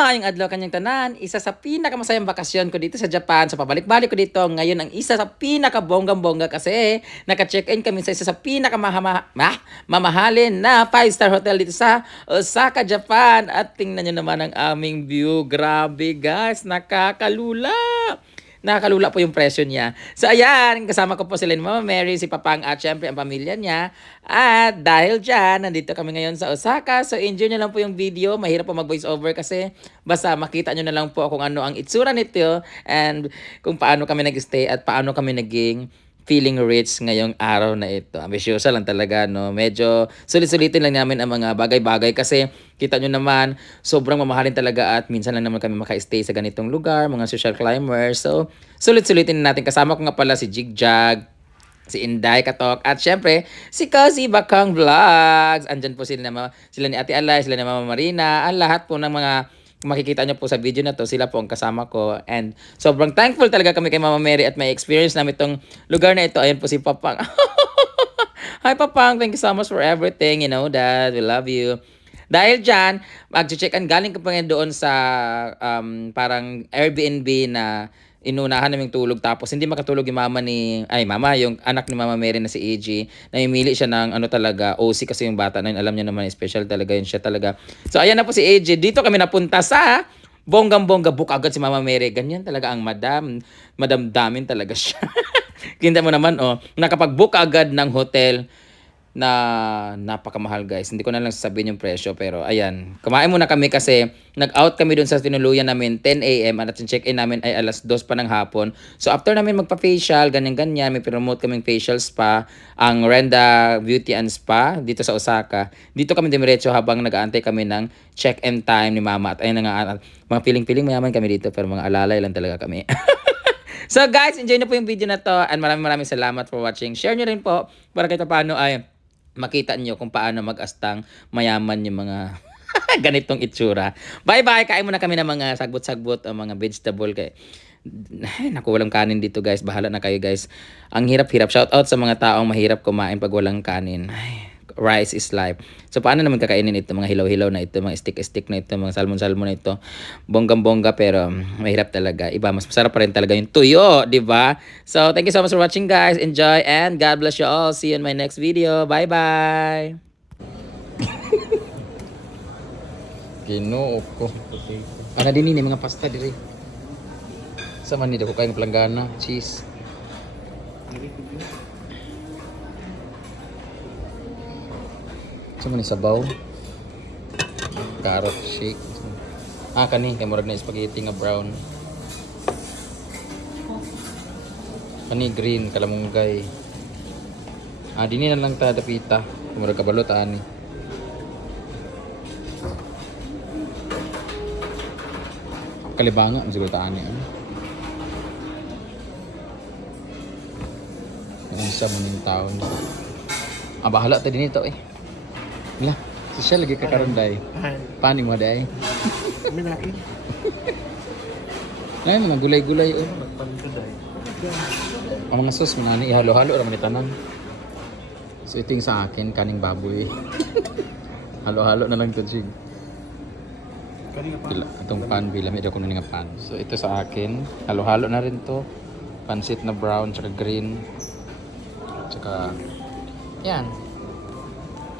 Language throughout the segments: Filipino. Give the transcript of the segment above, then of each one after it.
Maayong adlaw kanyang tanan, isa sa pinakamasayang bakasyon ko dito sa Japan. Sa pabalik-balik ko dito ngayon ang isa sa pinakabonggang-bongga kasi naka-check-in kami sa isa sa pinakamahama ah, mamahalin na 5-star hotel dito sa Osaka, Japan. At tingnan nyo naman ang aming view. Grabe guys, nakakalula. Nakakalula po yung presyo niya. So ayan, kasama ko po sila ni Mama Mary, si Papang at syempre ang pamilya niya. At dahil dyan, nandito kami ngayon sa Osaka. So enjoy nyo lang po yung video. Mahirap po mag voice over kasi basta makita nyo na lang po kung ano ang itsura nito and kung paano kami nag-stay at paano kami naging feeling rich ngayong araw na ito. Ambisyosa lang talaga, no? Medyo sulit-sulitin lang namin ang mga bagay-bagay kasi kita nyo naman, sobrang mamahalin talaga at minsan lang naman kami maka-stay sa ganitong lugar, mga social climbers. So, sulit-sulitin natin. Kasama ko nga pala si Jigjag, si Inday Katok, at syempre, si Cozy Bakang Vlogs. Andyan po sila, sila ni Ate Alay, sila ni Mama Marina, ang lahat po ng mga makikita nyo po sa video na to, sila po ang kasama ko. And sobrang thankful talaga kami kay Mama Mary at may experience namin itong lugar na ito. Ayan po si Papang. Hi Papang, thank you so much for everything. You know that, we love you. Dahil dyan, mag-check and galing ka pa doon sa um, parang Airbnb na inunahan naming tulog tapos hindi makatulog yung mama ni ay mama yung anak ni mama Mary na si AG namimili siya ng ano talaga OC kasi yung bata na yun alam niya naman special talaga yun siya talaga. So ayan na po si AG dito kami napunta sa bonggang bongga book. Agad si mama Mary. Ganyan talaga ang madam madam damin talaga siya. Kinta mo naman oh nakapag-book agad ng hotel na napakamahal guys. Hindi ko na lang sasabihin yung presyo pero ayan. Kumain muna kami kasi nag-out kami dun sa tinuluyan namin 10 a.m. at yung check-in namin ay alas 2 pa ng hapon. So after namin magpa-facial, ganyan-ganyan, may promote kaming facial spa, ang Renda Beauty and Spa dito sa Osaka. Dito kami dimiretso habang nag-aantay kami ng check-in time ni Mama. At ayun na nga, mga piling-piling mayaman kami dito pero mga alalay lang talaga kami. So guys, enjoy na po yung video na to and maraming maraming salamat for watching. Share nyo rin po para kahit paano ay makita nyo kung paano mag-astang mayaman yung mga ganitong itsura. Bye-bye! Kain muna kami ng mga sagbot-sagbot o mga vegetable. Kay... Ay, naku, walang kanin dito guys. Bahala na kayo guys. Ang hirap-hirap. Shout out sa mga taong mahirap kumain pag walang kanin. Ay, rice is life. So paano naman kakainin ito? Mga hilaw-hilaw na ito, mga stick-stick na ito, mga salmon-salmon na ito. Bonggang-bongga pero mm, mahirap talaga. Iba, mas masarap pa rin talaga yung tuyo, di ba? So thank you so much for watching guys. Enjoy and God bless you all. See you in my next video. Bye-bye! Ginoo ko. Ana din ni mga pasta diri. Sa man ni ko kayong planggana, cheese. Sa man sabaw. Carrot shake. Ah kani kay murag na spaghetti nga brown. Kani green kalamunggay. Ah dinhi na lang ta dapita. Murag kabalo ta ani. Kalibanga ang siguro taan niya. Ang isa mo ng taon. Ah, bahala ta din ito eh. Wala, si siya lagi kakaroon day. Paning mo day. Minain. Ay, mga gulay-gulay oh. Ang mga sus, manani, ihalo-halo raman ni tanan. So ito yung sa akin, kaning baboy. Halo-halo na lang ito, Jig. Pila, itong pan, bila may ko na nga pan. So ito sa akin, halo-halo na rin to. Pansit na brown, tsaka green. Tsaka, yan.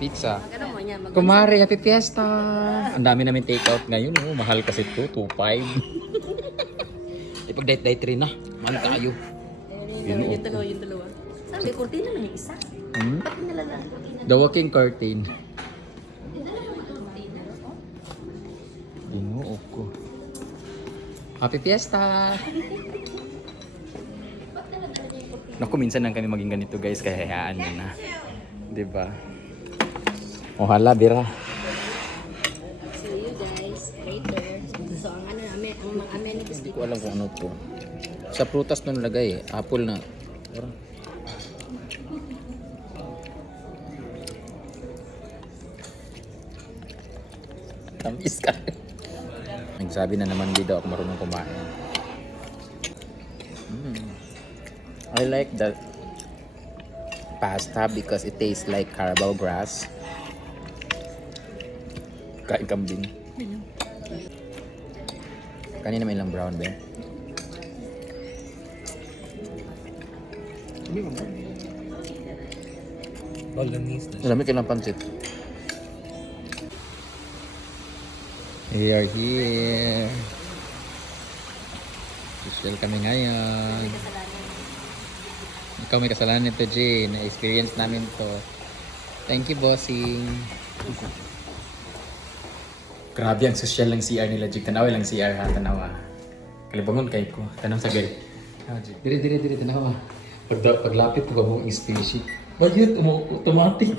Pizza. Niya? Mag- Kumari, happy fiesta! Ang dami namin take out ngayon, oh. mahal kasi to, 2.5. Ipag date date rin na, mahal tayo. Ayun, yung, yung dalawa, yung dalawa. Sabi, kurtina naman yung isa. Hmm? Ba't kurtina? The walking curtain. Ginoo ko. Happy fiesta! Naku, minsan lang kami maging ganito guys, kaya hayaan nyo na. 'Di ba? O hala, bira. See you guys later. So, ang ano namin, ang mga amenities Hindi dito. ko alam kung ano to. Sa prutas nun lagay eh. Apple na. Parang- Tamis ka. Nagsabi na naman di daw ako marunong kumain. Mm. I like the pasta because it tastes like carabao grass. Kain kambing. Kanina may ilang brown, ba? Balanese na. Marami kailang pansit. We are here. Social kami ngayon. Ikaw may kasalanan nito, Jay. Na-experience namin to. Thank you, bossing. Grabe ang social ng CR nila, Jig. Tanawa lang CR ha, tanawa. Kalibangon kay ko. Tanaw sa girl. Dire, dire, dire, tanawa. Pag, paglapit ko mong spaceship. Bayot, umu- automatic.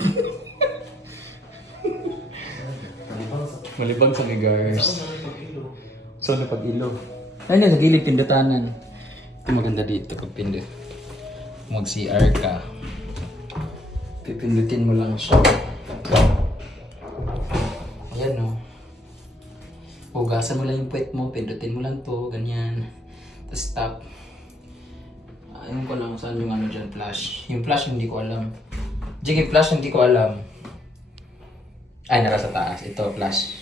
Malibang sa megars. So, na pag-ilo. Ay, na, sa gilid pindutanan. Ito maganda dito pag pindot. Mag-CR ka. Pipindutin mo lang siya. Ayan o. Hugasan mo lang yung puwet mo, pindutin mo lang to, ganyan. Tapos stop. Ayun ko lang saan yung ano dyan, flash. Yung flash hindi ko alam. Jig, yung flash hindi ko alam. Ay, nara sa taas. Ito, flash.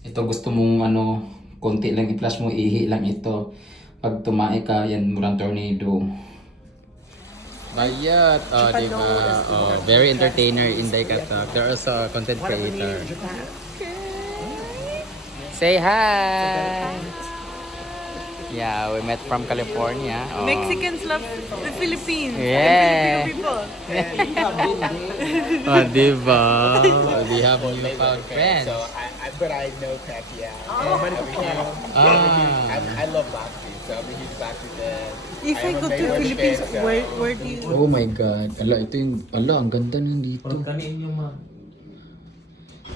Ito gusto mong ano, konti lang i-flash mo, ihi lang ito. Pag tumae ka, yan murang tornado. Bayat, oh, di ba? Oh, very entertainer in Daikatak. They're also a content creator. Say hi! Yeah, we met from California. Oh. Mexicans love the Philippines. Yeah. And Filipino people. Oh, di ba? We have newfound friends. So I, I but I know Katia. Oh. Ah. I, I love Blackpink, so I'm a huge Blackpink fan. If I go to Philippines, where where do you? Oh my God. Ala, ito yung... Ala, ang ganda nang dito. Kanin yung mga...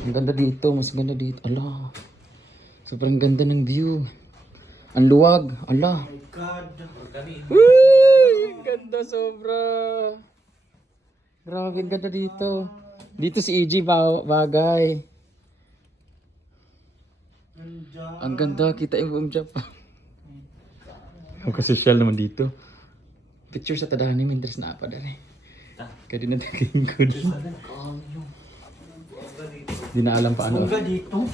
Ang ganda dito. Mas ganda dito. Ala. Sobrang ganda ng view. Ang luwag. Ala. God. Kanin. Uy! Ang ganda sobra. Grabe, ang ganda dito. Dito si EG ba bagay. Ang ganda, kita yung buong Japan. Ang kasosyal naman dito. Picture sa tadahan ni Mindres na apa dare. Kaya di na tingin ko Di na alam paano. dito.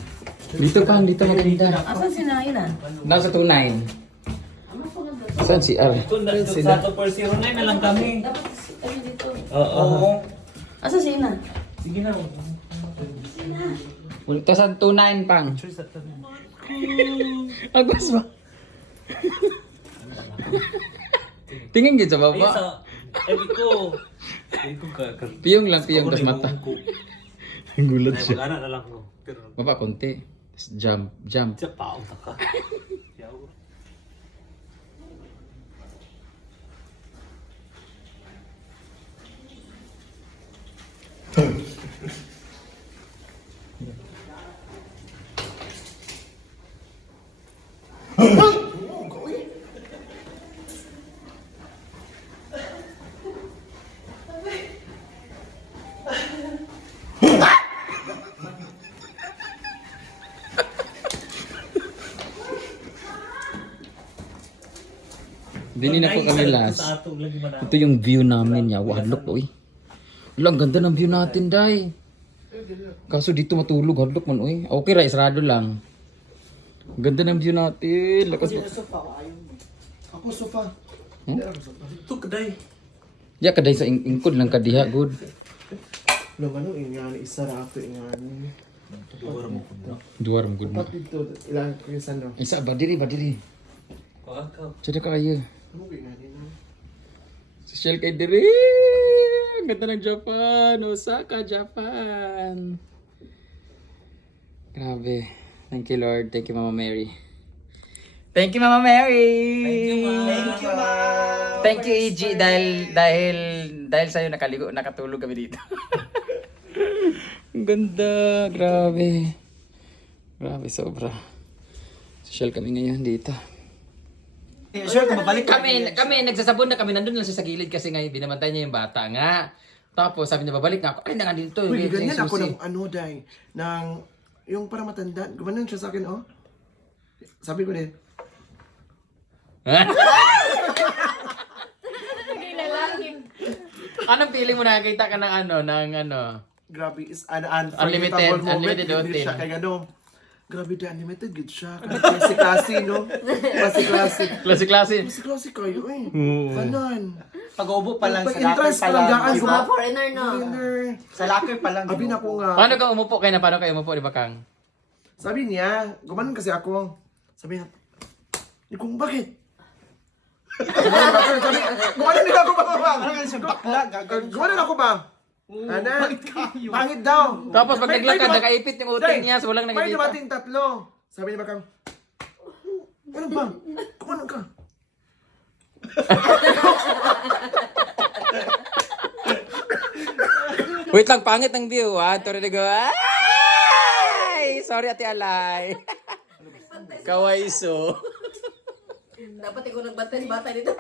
Dito pang, dito maganda. Asan si Nain ah? Nasa 29. Saan si R? Na sa to per zero na na lang kami. Dapat si ano dito. Oo. Asan si Ina? Sige na. Ito sa 29 pang. Agwas ba? Tingin gid sa baba. sa... Ay, ko. Ay, ko ka. ka- Piyong lang, piyong tas mata. ko. Gulat Ay, siya. mag-ana na lang ko. Baba konti. jump jump 这包的很。嗯。Dini na po kami last. Ito yung view namin ya. Hadlok oy. Wala, ang ganda ng view natin, day. Kaso dito matulog, hadlok man oy. Okay ra, isarado lang. Ang Ganda ng view natin. Lakas mo. Ako sofa. Ito kaday. Ya kaday sa ing ingkod lang kadiha, good. Lo ano ingani isa ra ato ingani. Duwar mo good. Pati dito ilang ko yung sando. Isa ba diri ba diri? Pagkaw. Sada kayo. Ano ko ingani na? Social kay diri. Ang ganda ng Japan. Osaka, Japan. Grabe. Thank you, Lord. Thank you, Mama Mary. Thank you, Mama Mary. Thank you, Mama. Thank you, Mama. Thank you, EG, dahil, dahil, dahil sa'yo nakaligo, nakatulog kami dito. Ang ganda. Grabe. Grabe, sobra. Social kami ngayon dito. Sure, kung mabalik Kami, kami, nagsasabon na kami, nandun lang siya sa gilid kasi ngayon binamantay niya yung bata nga. Tapos sabi niya, babalik na ako. Ay, na nga dito. Uy, Ganyan ganyan ako ng ano dai ng yung para matanda. Gumanon siya sa akin oh. Sabi ko din, Anong feeling mo nakakita ka ng ano, ng ano? grabe is an unforgettable Unlimited- moment. unlimited outing. siya kay ganun. Grabe di animated, good siya. Klase-klase, no? Klase-klase. Klase-klase. Klase-klase kayo eh. Ganon. Pag-ubo pa lang Pag sa locker entrance pa pa lang sa ba? Mga foreigner, no? Winner. Sa locker pa lang. Abi na ko nga. Paano ka umupo kayo na? Paano kayo umupo, di ba, Kang? Sabi niya, gumanon kasi ako. Sabi niya, "Di kung bakit? Gumanon din ako ba? Ano. Gumanon ako ba? Ana, pangit daw. Tapos pag May- naglakad, may duma- nakaipit yung uting Day, niya, so walang May nakikita. dumating tatlo. Sabi ni Bakang, ano ba? Kumanon ka. Wait lang, pangit ng view. One, two, three, go. Ay! Sorry, Ate Alay. Kawaiso. Dapat ikaw nagbantay sa bata dito.